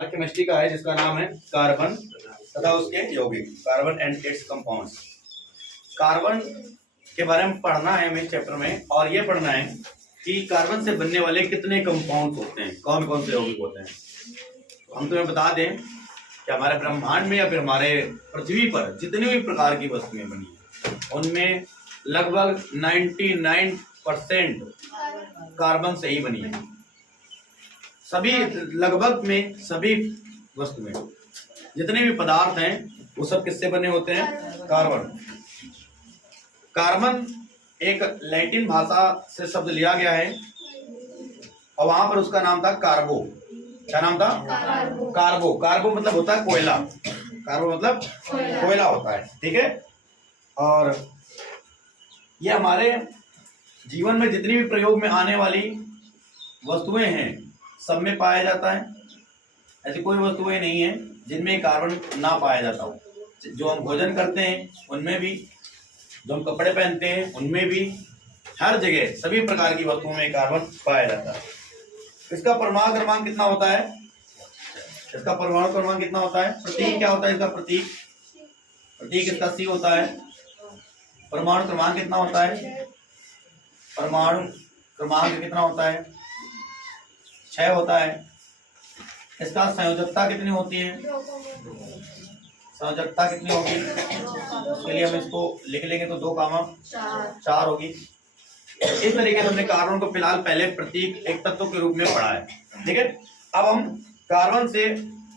Chemistry का है जिसका नाम है कार्बन तथा उसके यौगिक, carbon and it's compounds. Carbon के बारे में पढ़ना है हमें चैप्टर में, और ये पढ़ना है कि कार्बन से बनने वाले कितने कंपाउंड्स होते हैं, कौन कौन से यौगिक होते हैं। तो हम तुम्हें बता दें कि हमारे ब्रह्मांड में या फिर हमारे पृथ्वी पर जितनी भी प्रकार की वस्तुएं बनी है उनमें लगभग 99% कार्बन से ही बनी है। सभी लगभग में सभी वस्तुएं जितने भी पदार्थ हैं वो सब किससे बने होते हैं? कार्बन। कार्बन एक लैटिन भाषा से शब्द लिया गया है और वहां पर उसका नाम था कार्बो। क्या नाम था? कार्बो। कार्बो मतलब होता है कोयला। कार्बो मतलब कोयला होता है, ठीक है। और ये हमारे जीवन में जितनी भी प्रयोग में आने वाली वस्तुएं हैं सब में पाया जाता है। ऐसी कोई वस्तुएं नहीं है जिनमें कार्बन ना पाया जाता हो। जो हम भोजन करते हैं उनमें भी, जो हम कपड़े पहनते हैं उनमें भी, हर जगह सभी प्रकार की वस्तुओं में कार्बन पाया जाता है। इसका परमाणु क्रमांक कितना होता है? इसका परमाणु क्रमांक कितना होता है? प्रतीक क्या होता है इसका? प्रतीक इसका C होता है। परमाणु क्रमांक कितना होता है? परमाणु क्रमांक कितना होता है? 6 होता है। इसका संयोजकता कितनी होती है? संयोजकता कितनी होगी? इसके लिए हम इसको लिख लेंगे तो 2, 4 होगी। इस तरीके से हमने कार्बन को फिलहाल पहले प्रतीक एक तत्व के रूप में पढ़ा है, ठीक है। अब हम कार्बन से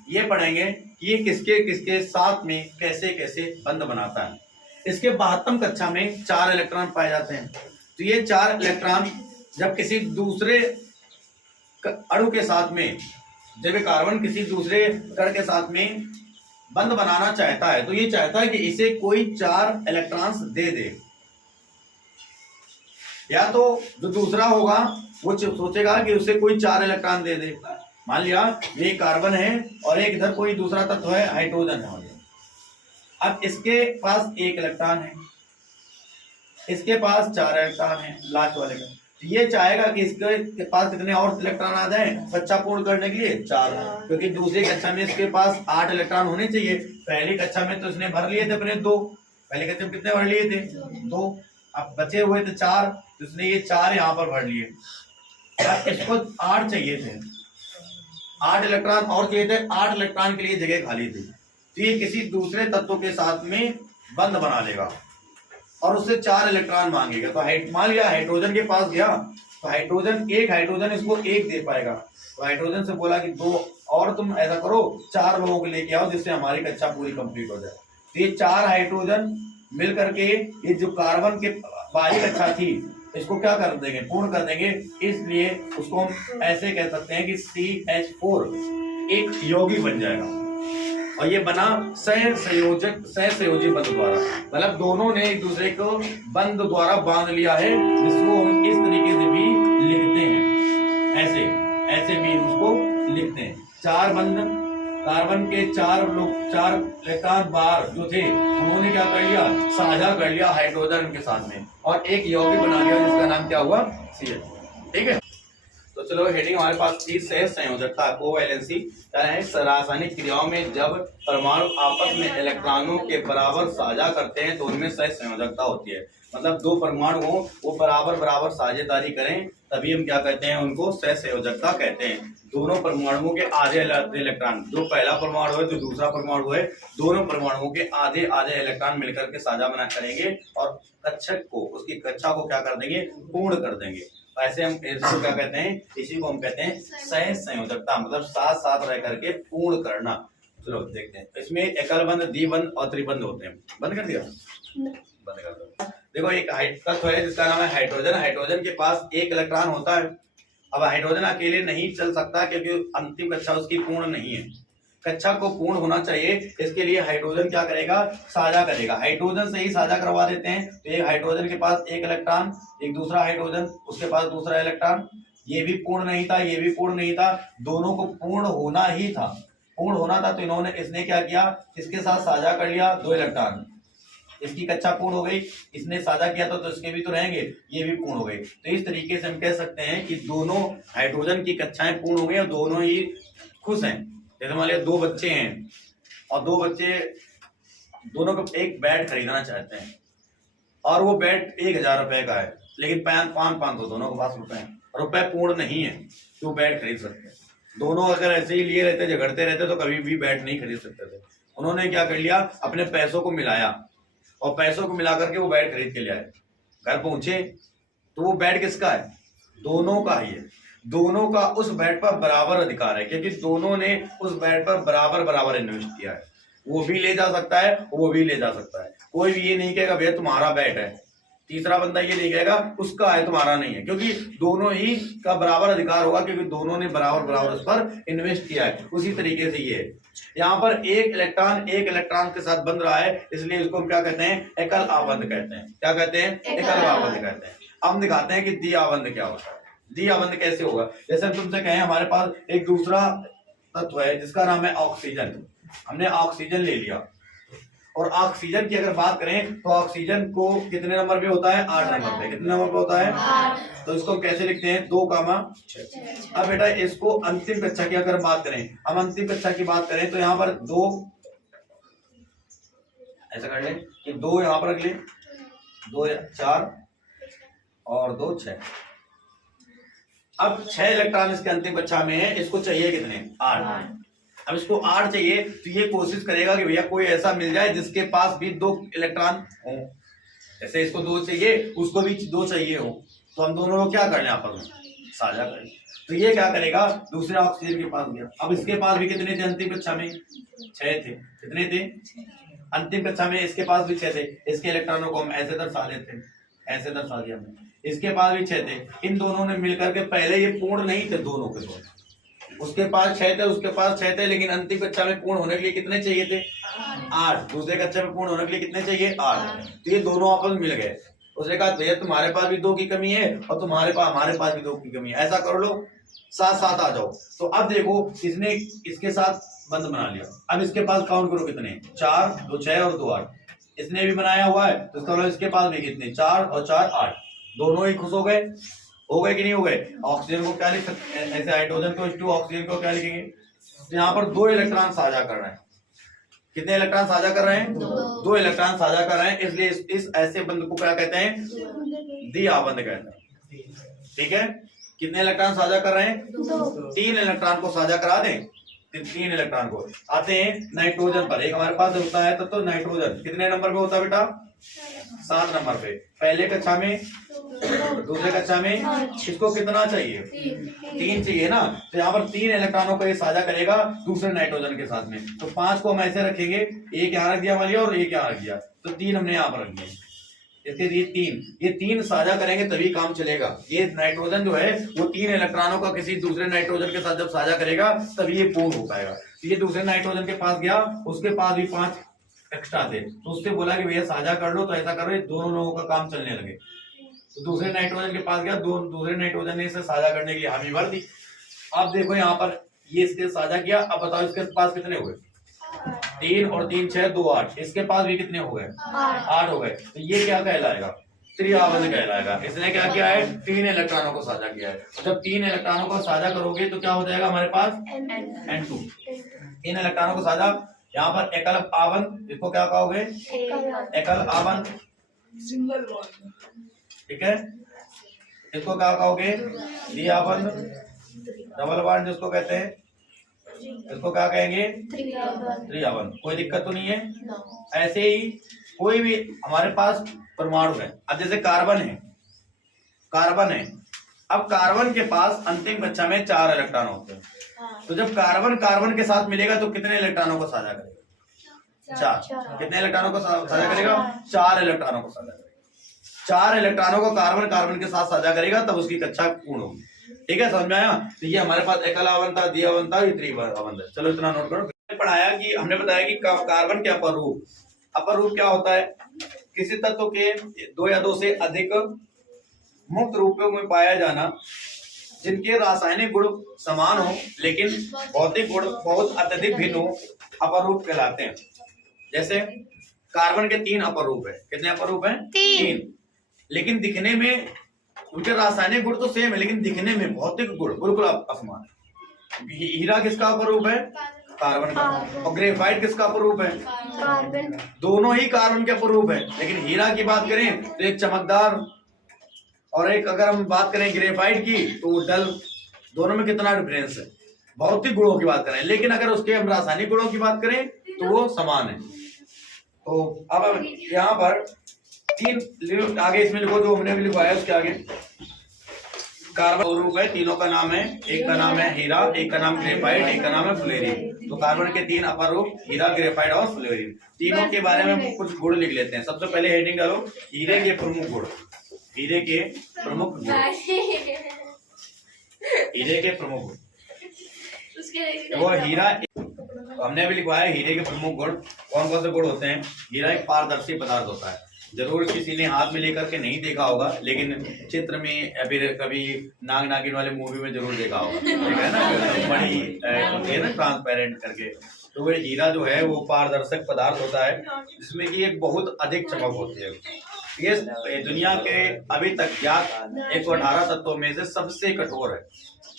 ये पढ़ेंगे कि ये किसके किसके साथ में कैसे कैसे बंध बनाता है। इसके 72 कक्षा में 4 इलेक्ट्रॉन पाए जाते हैं। तो ये 4 इलेक्ट्रॉन जब किसी दूसरे अणु के साथ में, जब कार्बन किसी दूसरे कण के साथ में बंध बनाना चाहता है तो ये चाहता है कि इसे कोई 4 इलेक्ट्रॉन्स दे दे। या तो जो दूसरा होगा वो सोचेगा कि उसे कोई 4 इलेक्ट्रॉन दे दे। मान लिया ये कार्बन है और एक इधर कोई दूसरा तत्व है, हाइड्रोजन है। अब इसके पास 1 इलेक्ट्रॉन है, इसके पास 4 इलेक्ट्रॉन है लास्ट वाले का। ये चाहेगा कि इसके पास कितने और इलेक्ट्रॉन आ जाए कक्षा पूर्ण करने के लिए? 4, क्योंकि दूसरी कक्षा में इसके पास 8 इलेक्ट्रॉन होने चाहिए। पहली कक्षा में तो इसने भर लिए थे अपने 2, पहली कक्षा में कितने भर लिए थे? 2। अब बचे हुए थे 4, तो इसने ये 4 यहाँ पर भर लिए। अब इसको 8 चाहिए थे, 8 इलेक्ट्रॉन और चाहिए थे, 8 इलेक्ट्रॉन के लिए जगह खाली थी। तो ये किसी दूसरे तत्व के साथ में बंध बना लेगा और उससे 4 इलेक्ट्रॉन मांगेगा। तो मान लिया हाइड्रोजन के पास गया तो एक हाइड्रोजन इसको 1 दे पाएगा। तो हाइड्रोजन से बोला कि 2 और तुम ऐसा करो 4 लोगों को लेके आओ जिससे हमारी कक्षा पूरी कंप्लीट हो जाए। तो ये 4 हाइड्रोजन मिल करके ये जो कार्बन के बाहरी कक्षा थी इसको क्या कर देंगे? पूर्ण कर देंगे। इसलिए उसको हम ऐसे कह सकते हैं कि CH4 एक यौगिक बन जाएगा। और ये बना सहसंयोजी बंध द्वारा, मतलब दोनों ने एक दूसरे को बंध द्वारा बांध लिया है, जिसको हम इस तरीके से भी लिखते हैं, ऐसे भी उसको लिखते हैं। 4 बंध, कार्बन के 4 इलेक्ट्रॉन बार जो थे उन्होंने क्या कर लिया? साझा कर लिया हाइड्रोजन के साथ में और एक यौगिक बना लिया जिसका नाम क्या हुआ? CH, ठीक है। तो चलो हेडिंग हमारे पास थी सहसंयोजकता, कोवैलेंसी। रासायनिक क्रियाओं में जब परमाणु आपस में इलेक्ट्रॉनों के बराबर साझा करते हैं तो उनमें सहसंयोजकता होती है। मतलब 2 परमाणु हो वो बराबर साझेदारी करें तभी हम क्या कहते हैं? उनको सहसंयोजकता कहते हैं। दोनों परमाणुओं के आधे इलेक्ट्रॉन, जो पहला परमाणु है जो दूसरा परमाणु है, दोनों परमाणुओं के आधे इलेक्ट्रॉन मिलकर के साझा बना करेंगे और कक्षक को, उसकी कक्षा को क्या कर देंगे? पूर्ण कर देंगे। ऐसे हम इसको क्या कहते हैं? इसी को हम कहते हैं सहसंयोजकता, मतलब साथ साथ रह करके पूर्ण करना। चलो देखते हैं। इसमें एकल बंध, द्विबंध और त्रिबंध होते हैं। बंद कर दिया? बंद कर दो। देखो एक तत्व है जिसका नाम है हाइड्रोजन। हाइड्रोजन के पास 1 इलेक्ट्रॉन होता है। अब हाइड्रोजन अकेले नहीं चल सकता क्योंकि अंतिम कक्षा उसकी पूर्ण नहीं है। कक्षा को पूर्ण होना चाहिए, इसके लिए हाइड्रोजन क्या करेगा? साझा करेगा। हाइड्रोजन से ही साझा करवा देते हैं। तो एक हाइड्रोजन के पास 1 इलेक्ट्रॉन, एक दूसरा हाइड्रोजन उसके पास दूसरा इलेक्ट्रॉन, ये भी पूर्ण नहीं था, ये भी पूर्ण नहीं था, दोनों को पूर्ण होना ही था। पूर्ण होना था तो इसने क्या किया? इसके साथ साझा कर लिया 2 इलेक्ट्रॉन, इसकी कक्षा पूर्ण हो गई। इसने साझा किया तो इसके भी तो रहेंगे, ये भी पूर्ण हो गई। तो इस तरीके से हम कह सकते हैं कि दोनों हाइड्रोजन की कक्षाएं पूर्ण हो गई और दोनों ही खुश हैं। जैसे मान लिया दो बच्चे हैं और दो बच्चे दोनों को एक बैट खरीदना चाहते हैं और वो बैट 1000 रुपए का है, लेकिन 500 दोनों के पास रुपए पूर्ण नहीं है तो वो बैट खरीद सकते हैं। दोनों अगर ऐसे ही लिए रहते, झगड़ते रहते तो कभी भी बैट नहीं खरीद सकते थे। उन्होंने क्या कर लिया, अपने पैसों को मिलाया और पैसों को मिला करके वो बैट खरीद के ले आए। घर पहुंचे तो वो बैट किसका है? दोनों का ही है। दोनों का उस बैट पर बराबर अधिकार है, क्योंकि दोनों ने उस बैट पर बराबर इन्वेस्ट किया है। वो भी ले जा सकता है, वो भी ले जा सकता है। कोई भी ये नहीं कहेगा भैया तुम्हारा बैट है, तीसरा बंदा ये नहीं कहेगा उसका है तुम्हारा नहीं है, क्योंकि दोनों ही का बराबर अधिकार होगा, क्योंकि दोनों ने बराबर उस पर इन्वेस्ट किया है। उसी तरीके से ये यहाँ पर एक इलेक्ट्रॉन के साथ बंध रहा है, इसलिए इसको हम क्या कहते हैं? एकल आबंध कहते हैं। क्या कहते हैं? एकल आबंध कहते हैं। अब हम दिखाते हैं कि द्विआबंध क्या होता है। द्विआबंध कैसे होगा? जैसे हम तुमसे कहें हमारे पास एक दूसरा तत्व है जिसका नाम है ऑक्सीजन। हमने ऑक्सीजन ले लिया और ऑक्सीजन की अगर बात करें तो ऑक्सीजन को कितने नंबर पे होता है? 8 नंबर पे। कितने नंबर पे होता है? 8। तो इसको कैसे लिखते हैं? 2, 6। अब बेटा इसको अंतिम कक्षा की अगर बात करें, हम अंतिम कक्षा की बात करें तो यहाँ पर 2 ऐसा कर ले कि 2 यहाँ पर रख ले, 2 4 और 2 6। अब 6 इलेक्ट्रॉन इसके अंतिम कक्षा में है, इसको चाहिए कितने? 8। अब इसको 8 चाहिए तो ये कोशिश करेगा कि भैया कोई ऐसा मिल जाए जिसके पास भी 2 इलेक्ट्रॉन हो। जैसे इसको 2 चाहिए, उसको भी 2 चाहिए हो, तो हम दोनों को क्या कर लें? आपस में साझा कर लें। तो ये क्या करेगा? दूसरे ऑक्सीजन के पास गया। अब इसके पास भी कितने थे अंतिम कक्षा में? 6 थे। कितने थे अंतिम कक्षा में? इसके पास भी 6 थे। इसके इलेक्ट्रॉनों को हम ऐसे दर्शा लेते हैं, ऐसे दर्शा दिया हमने। इसके पास भी 6 थे। इन दोनों ने मिलकर के, पहले ये पूर्ण नहीं थे दोनों के दोनों, उसके पास 6 थे, उसके पास 6 थे, लेकिन अंतिम कक्षा में पूर्ण होने के लिए कितने चाहिए थे? 8। दूसरे कक्षा में पूर्ण होने के लिए कितने चाहिए? 8। तो ये दोनों आपस में मिल गए। उसने कहा भैया तुम्हारे पास भी 2 की कमी है और हमारे पास भी 2 की कमी है, ऐसा कर लो, साथ साथ आ जाओ। तो अब देखो इसने इसके साथ बंद बना लिया। अब इसके पास काउंट करो कितने? 4, 2 6 और 2 8। इसने भी बनाया हुआ है तो इसका मतलब इसके पास भी कितने? 4 और 4 8। दोनों ही खुश हो गए कि नहीं हो गए? ऑक्सीजन को क्या लिख सकते हैं? ऐसे हाइड्रोजन को H2, ऑक्सीजन को क्या लिखेंगे? तो यहाँ पर 2 इलेक्ट्रॉन साझा कर रहे हैं। कितने इलेक्ट्रॉन साझा कर रहे हैं? 2 इलेक्ट्रॉन साझा कर रहे हैं, इसलिए इस ऐसे बंध को क्या कहते हैं? द्विआबंध कहते हैं। ठीक है, कितने इलेक्ट्रॉन साझा कर रहे हैं? 3 इलेक्ट्रॉन को साझा करा दें। 3 इलेक्ट्रॉन को आते हैं नाइट्रोजन पर। एक हमारे पास होता है तो नाइट्रोजन कितने नंबर पे होता है बेटा? 7 नंबर पे। पहले कक्षा में, दूसरे कक्षा में इसको कितना चाहिए? 3 चाहिए ना। तो यहाँ पर 3 इलेक्ट्रॉनों को ये साझा करेगा दूसरे नाइट्रोजन के साथ में। तो 5 को हम ऐसे रखेंगे, एक यहाँ रख दिया वाली और एक यहाँ रख दिया, तो 3 हमने यहाँ पर रख दिया। इसके ये 3 साझा करेंगे तभी काम चलेगा। ये नाइट्रोजन जो है वो 3 इलेक्ट्रॉनों का किसी दूसरे नाइट्रोजन के साथ जब साझा करेगा तभी ये पूर्ण हो पाएगा। तो ये दूसरे नाइट्रोजन के पास गया, उसके पास भी 5 एक्स्ट्रा थे, तो उससे बोला कि भैया साझा कर लो। तो ऐसा करो, ये दोनों लोगों का काम चलने लगे। तो दूसरे नाइट्रोजन के पास गया, दूसरे नाइट्रोजन ने इसे साझा करने के लिए हामी भर दी। अब देखो यहाँ पर ये इसके साझा किया। अब बताओ इसके पास कितने हुए? 3 और 3 6 2 8। इसके पास भी कितने हो गए? 8 हो गए। तो ये क्या कहलाएगा? त्रिआबंध कहलाएगा। इसने क्या किया है? 3 इलेक्ट्रॉनों को साझा किया है। जब 3 इलेक्ट्रॉनों को साझा करोगे तो क्या हो जाएगा हमारे पास? N2। 3 इलेक्ट्रॉनों को साझा। यहाँ पर एकल आबंध, इसको क्या कहोगे? एकल आबंध। ठीक है, इसको क्या कहोगे? द्विआबंध। डबल बॉन्ड जिसको कहते हैं, इसको क्या कहेंगे? त्रिआबंध। कोई दिक्कत तो नहीं है? ऐसे ही कोई भी हमारे पास परमाणु है। अब जैसे कार्बन है, अब कार्बन के पास अंतिम कक्षा में 4 इलेक्ट्रॉन होते हैं। तो जब कार्बन के साथ मिलेगा तो कितने इलेक्ट्रॉनों को साझा करेगा? 4। कितने इलेक्ट्रॉनों को साझा करेगा? 4 इलेक्ट्रॉनों को साझा करेगा। 4 इलेक्ट्रॉनों को कार्बन के साथ साझा करेगा तब उसकी कक्षा पूर्ण होगी। ठीक है, समझ में आया? तो ये हमारे पास एकल आबंध था, द्विआबंध था, ये त्रिआबंध है। चलो इतना नोट करो। पढ़ाया कि हमने बताया कि कार्बन के अपर रूप क्या होता है? किसी तत्व के 2 या 2 से अधिक मुक्त रूपों में पाया जाना जिनके रासायनिक गुण समान हो लेकिन भौतिक गुण बहुत अत्यधिक भिन्न हो, अपर रूप कहलाते हैं। जैसे कार्बन के 3 अपर रूप है। कितने अपर रूप है? 3। लेकिन दिखने में उनके रासायनिक गुण तो सेम है, लेकिन दिखने में भौतिक गुण बिल्कुल असमान है। हीरा किसका अपर रूप है? कार्बन का। और ग्रेफाइट किसका अपरूप है? कार्बन। दोनों ही कार्बन के अपरूप है। लेकिन हीरा की बात करें तो एक चमकदार और एक, अगर हम बात करें ग्रेफाइट की तो डल। दोनों में कितना डिफरेंस है? भौतिक गुणों की बात करें, लेकिन अगर उसके हम रासायनिक गुणों की बात करें तो वो समान है। तो अब यहाँ पर 3 आगे इसमें लिखो, जो हमने भी लिखवाया उसके आगे। कार्बन स्वरूप है, तीनों का नाम है, एक का नाम है हीरा, एक का नाम ग्रेफाइट, एक का नाम है फ्लोरीन। तो कार्बन के 3 अपर रूप हीरा, ग्रेफाइट और फ्लोरीन। तीनों के बारे में हम कुछ गुण लिख लेते हैं। सबसे पहले हेडिंग डालो, हीरे के प्रमुख गुण। हीरे के प्रमुख गुण, हीरे के प्रमुख गुण। वो हीरा, हमने भी लिखवाया हीरे के प्रमुख गुण। कौन कौन से गुण होते हैं? हीरा एक पारदर्शी पदार्थ होता है। जरूर किसी ने हाथ में लेकर के नहीं देखा होगा, लेकिन चित्र में या फिर कभी नाग नागिन वाले मूवी में जरूर देखा होगा, देखा है ना, बड़ी होती है ना ट्रांसपेरेंट करके। तो वो हीरा जो है वो पारदर्शक पदार्थ होता है, जिसमें कि एक बहुत अधिक चमक होती है। ये दुनिया के अभी तक ज्ञात 118 तत्वों में से सबसे कठोर है।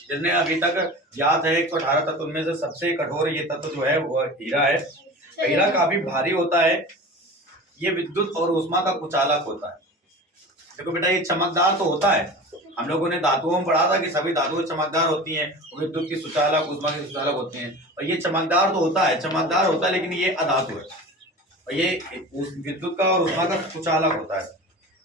जितने अभी तक ज्ञात है 118 तत्वों में से सबसे कठोर ये तत्व जो है वो हीरा है। हीरा काफी भारी होता है। ये विद्युत और ऊष्मा का कुचालक होता है। देखो बेटा, ये चमकदार तो होता है। हम लोगों ने धातुओं में पढ़ा था कि सभी धातुएं चमकदार होती हैं, विद्युत की सुचालक, ऊष्मा की सुचालक होती हैं। और ये चमकदार तो होता है, चमकदार होता है, लेकिन ये अधातु है। और ये विद्युत का और ऊष्मा का सुचालक होता है।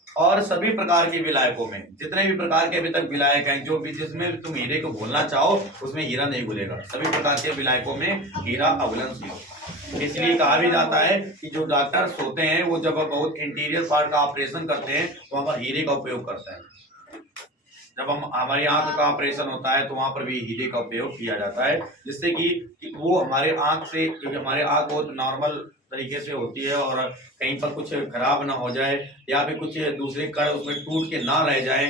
और सभी प्रकार के विलायकों में, जितने भी प्रकार के अभी तक विलायक हैं, जो भी जिसमें तुम हीरे को घोलना चाहो उसमें हीरा नहीं घुलेगा। सभी प्रकार के विलायकों में हीरा अघुलनशील होता है। इसलिए कहा भी जाता है कि जो डॉक्टर्स होते हैं वो जब बहुत इंटीरियर पार्ट का ऑपरेशन करते हैं तो वहां पर हीरे का उपयोग करते हैं। जब हमारी आंख का ऑपरेशन होता है तो वहां पर भी हीरे का उपयोग किया जाता है, जिससे कि वो हमारे आंख से, क्योंकि हमारे आंख बहुत नॉर्मल तरीके से होती है और कहीं पर कुछ खराब ना हो जाए या फिर कुछ दूसरे कण उसमें टूट के ना रह जाए,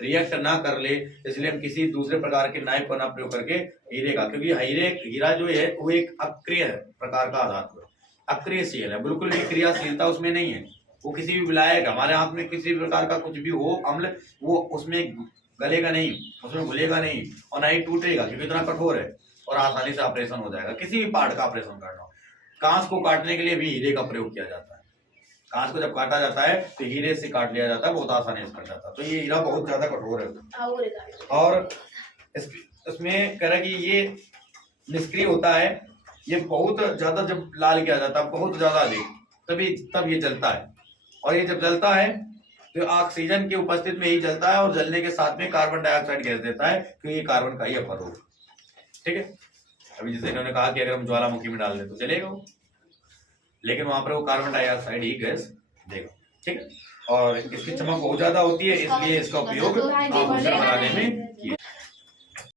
रिएक्ट ना कर ले, इसलिए हम किसी दूसरे प्रकार के नाइफ का ना प्रयोग करके हीरे का, क्योंकि हीरा जो है वो एक अक्रिय प्रकार का धातु है, अक्रियशील है, बिल्कुल भी क्रियाशीलता उसमें नहीं है। वो किसी भी विलायक, हमारे हाथ में किसी प्रकार का कुछ भी हो अम्ल, वो उसमें गलेगा नहीं, उसमें घुलेगा नहीं और ना ही टूटेगा, क्योंकि इतना कठोर है और आसानी से ऑपरेशन हो जाएगा। किसी भी पार्ट का ऑपरेशन करना हो, कांच को काटने के लिए भी हीरे का प्रयोग किया जाता है। कांच को जब काटा जाता है तो हीरे से काट लिया जाता है, बहुत आसानी से कट जाता है। तो ये हीरा बहुत ज्यादा कठोर है। और इसमें कह रहा है कि ये निष्क्रिय होता है। ये बहुत ज्यादा जब लाल किया जाता है, बहुत ज्यादा अधिक, तब ये जलता है। और ये जब जलता है तो ऑक्सीजन की उपस्थिति में ही जलता है और जलने के साथ में कार्बन डाइऑक्साइड गैस देता है, क्योंकि ये कार्बन का ही अपरूप। ठीक है, अभी जैसे इन्होंने कहा कि अगर हम ज्वालामुखी में डाल दें तो चलेगा वो, लेकिन वहां पर वो कार्बन डाइऑक्साइड ही गैस देगा। ठीक है, और इसकी चमक बहुत ज्यादा होती है, इसलिए इसका उपयोग आभूषण बनाने में किया